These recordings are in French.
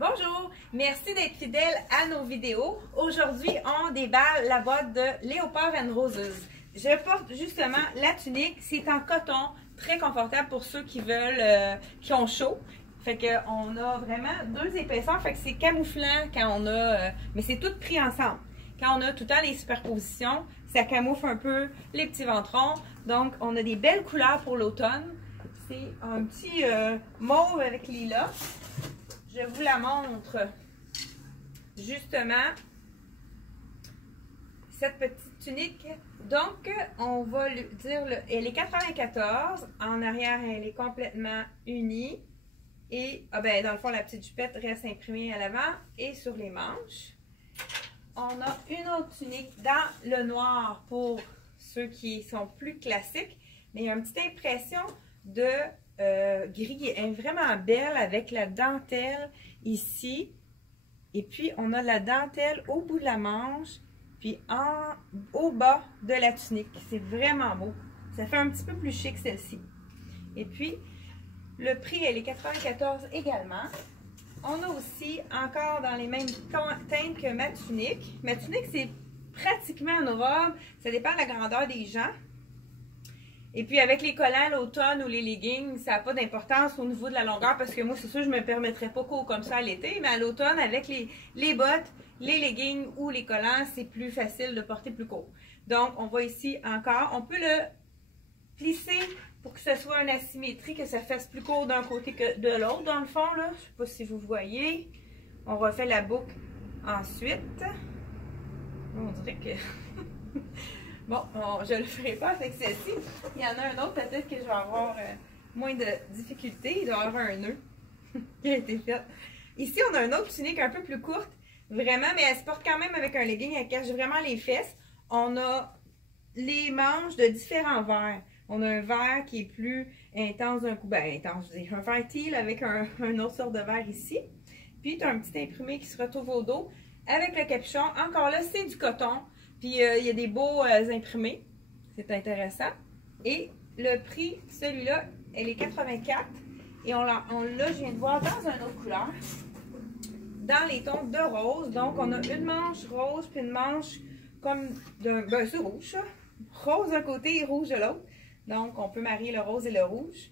Bonjour, merci d'être fidèle à nos vidéos. Aujourd'hui, on déballe la boîte de Léopard & Roses. Je porte justement la tunique, c'est en coton, très confortable pour ceux qui veulent, qui ont chaud. Fait que on a vraiment deux épaisseurs, fait que c'est camouflant quand on a, mais c'est tout pris ensemble. Quand on a tout le temps les superpositions, ça camoufle un peu les petits ventrons. Donc, on a des belles couleurs pour l'automne. C'est un petit mauve avec lilas. Je vous la montre justement, cette petite tunique. Donc, on va lui dire, elle est 94. En arrière, elle est complètement unie. Et dans le fond, la petite jupette reste imprimée à l'avant et sur les manches. On a une autre tunique dans le noir pour ceux qui sont plus classiques. Mais il y a une petite impression de gris. Elle est vraiment belle avec la dentelle ici. Et puis, on a la dentelle au bout de la manche. Puis, au bas de la tunique. C'est vraiment beau. Ça fait un petit peu plus chic, celle-ci. Et puis, le prix, elle est 94 également. On a aussi, encore dans les mêmes teintes que ma tunique. Ma tunique, c'est pratiquement une robe. Ça dépend de la grandeur des gens. Et puis, avec les collants, l'automne ou les leggings, ça n'a pas d'importance au niveau de la longueur parce que moi, c'est sûr, je ne me permettrais pas court comme ça à l'été. Mais à l'automne, avec les bottes, les leggings ou les collants, c'est plus facile de porter plus court. Donc, on voit ici encore, on peut le plisser pour que ce soit une asymétrie, que ça fasse plus court d'un côté que de l'autre, dans le fond, là. Je ne sais pas si vous voyez. On refait la boucle ensuite. On dirait que... Bon, je ne le ferai pas avec celle-ci. Il y en a un autre, peut-être que je vais avoir moins de difficultés. Il doit y avoir un nœud qui a été fait. Ici, on a une autre tunique un peu plus courte, vraiment, mais elle se porte quand même avec un legging. Elle cache vraiment les fesses. On a les manches de différents verts. On a un vert qui est plus intense d'un coup. Intense, je dis. Un vert teal avec un autre sorte de vert ici. Puis, tu as un petit imprimé qui se retrouve au dos avec le capuchon. Encore là, c'est du coton. Puis, il y a des beaux imprimés. C'est intéressant. Et le prix, celui-là, elle est 84. Et on l'a, je viens de voir, dans une autre couleur. Dans les tons de rose. Donc, on a une manche rose, puis une manche comme d'un... c'est rouge, ça. Rose d'un côté et rouge de l'autre. Donc, on peut marier le rose et le rouge.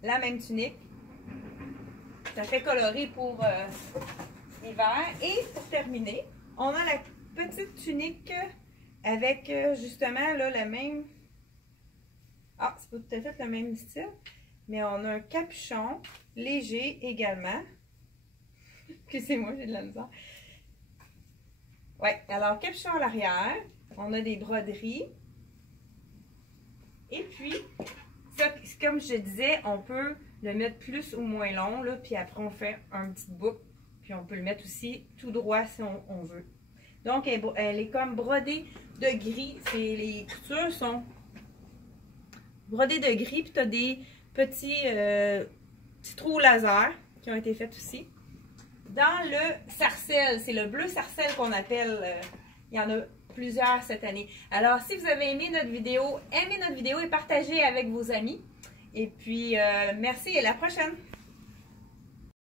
La même tunique. Ça fait coloré pour l'hiver. Et pour terminer, on a la petite tunique avec justement là, la même... Ah, c'est pas tout à fait le même style. Mais on a un capuchon léger également. Excusez-moi, j'ai de la misère. Ouais, alors capuchon à l'arrière. On a des broderies. Et puis, ça, comme je disais, on peut le mettre plus ou moins long, là, puis après on fait un petit boucle, puis on peut le mettre aussi tout droit si on veut. Donc, elle est comme brodée de gris. Les coutures sont brodées de gris, puis tu as des petits trous laser qui ont été faits aussi. Dans le sarcelle, c'est le bleu sarcelle qu'on appelle, il y en a plusieurs cette année. Alors, si vous avez aimé notre vidéo, aimez notre vidéo et partagez avec vos amis. Et puis, merci et à la prochaine!